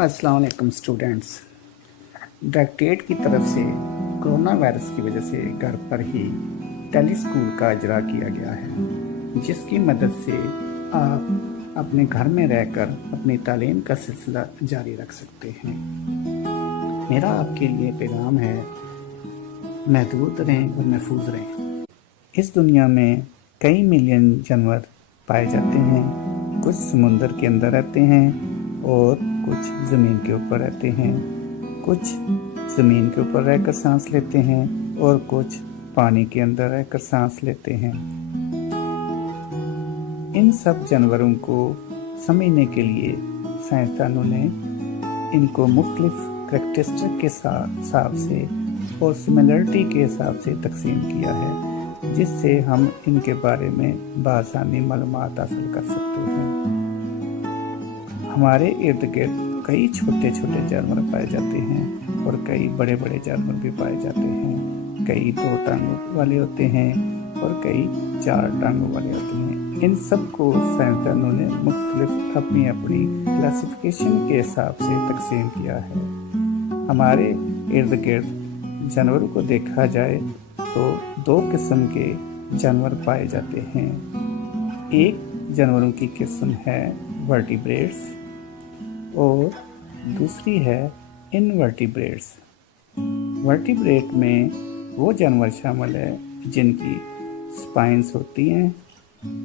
अस्सलाम वालेकुम students. Directorate की तरफ से कोरोना वायरस की वजह से घर पर ही टेली स्कूल का इजरा किया गया है, जिसकी मदद से आप अपने घर में रहकर अपनी तालीम का सिलसिला जारी रख सकते हैं। मेरा आपके लिए पैगाम है, महफूज रहें और महफूज रहें। इस दुनिया में कई मिलियन जानवर पाए जाते हैं। कुछ समुंदर के अंदर रहते हैं और कुछ ज़मीन के ऊपर रहते हैं। कुछ ज़मीन के ऊपर रहकर सांस लेते हैं और कुछ पानी के अंदर रहकर सांस लेते हैं। इन सब जानवरों को समझने के लिए साइंसदानों ने इनको मुख्तलिफ करैक्टरिस्टिक के हिसाब से और सिमिलरिटी के हिसाब से तकसीम किया है, जिससे हम इनके बारे में बआसानी मालूमात हासिल कर सकते हैं। हमारे इर्द गिर्द कई छोटे छोटे जानवर पाए जाते हैं और कई बड़े बड़े जानवर भी पाए जाते हैं। कई 2 टांगों वाले होते हैं और कई 4 टांगों वाले होते हैं। इन सब को साइंसदानों ने मुख्तलिफ अपनी अपनी क्लासिफिकेशन के हिसाब से तकसीम किया है। हमारे इर्द गिर्द जानवरों को देखा जाए तो 2 किस्म के जानवर पाए जाते हैं। एक जानवरों की किस्म है वर्टिब्रेट्स और दूसरी है इनवर्टिब्रेट्स। वर्टिब्रेट में वो जानवर शामिल है जिनकी स्पाइंस होती हैं,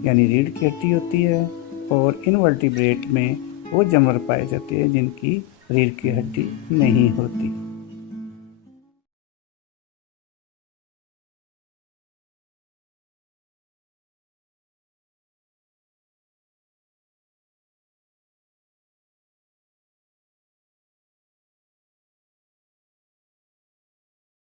यानी रीढ़ की हड्डी होती है, और इनवर्टिब्रेट में वो जानवर पाए जाते हैं जिनकी रीढ़ की हड्डी नहीं होती।